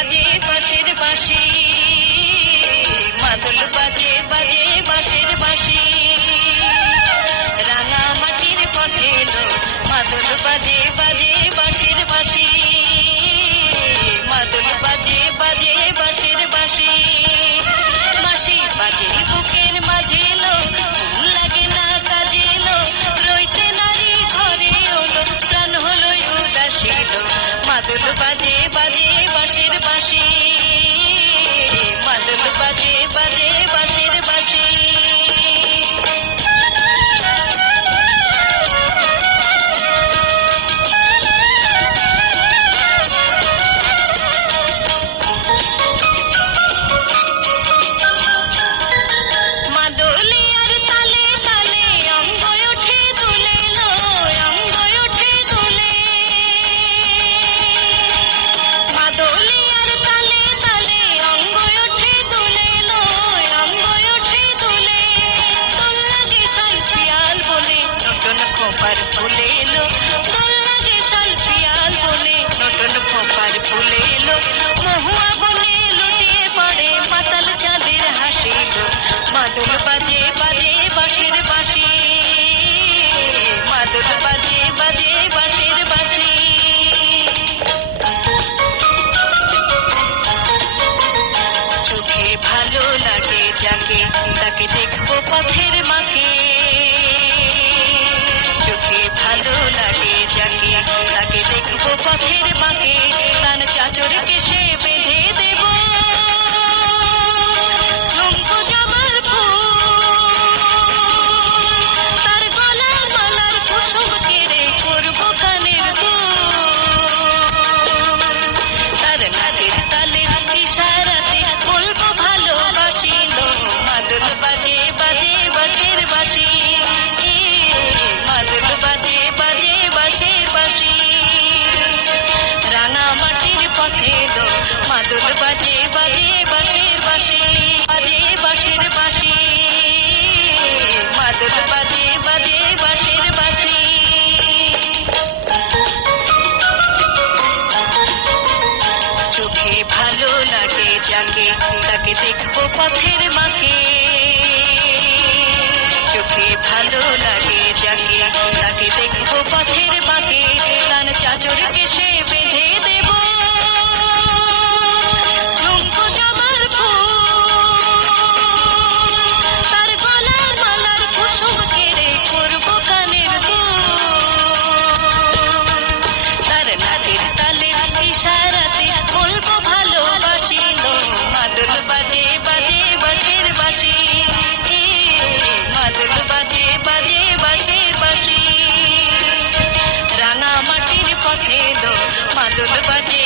বাজে মাদল বাজে বাজে বাঁশের বাঁশি। রাঙা মাটির পথে মাদল বাজে বাজে বাঁশের বাঁশি। মাদল বাজে বাজে বাঁশের বাঁশি। বাজে, বুকের মাঝে মন লাগে না কাজে এলো। রইতে নারী ঘরে হলো, প্রাণ হলো মাদল বাজে খোপার ফুলে এলো। দোল লাগে সালফিয়াল বলে নটন খোপার ফুলে এলো। মহুয়া বনে লুটিয়ে পড়ে মাতাল চাঁদের হাসিল। মাদল ভালো লাগে যাকে তাকে দেখব পথের মাকে। চোখে ভালো লাগে যাকে তাকে দেখব পথের মাকে। তার চাচরকে 都舍不得。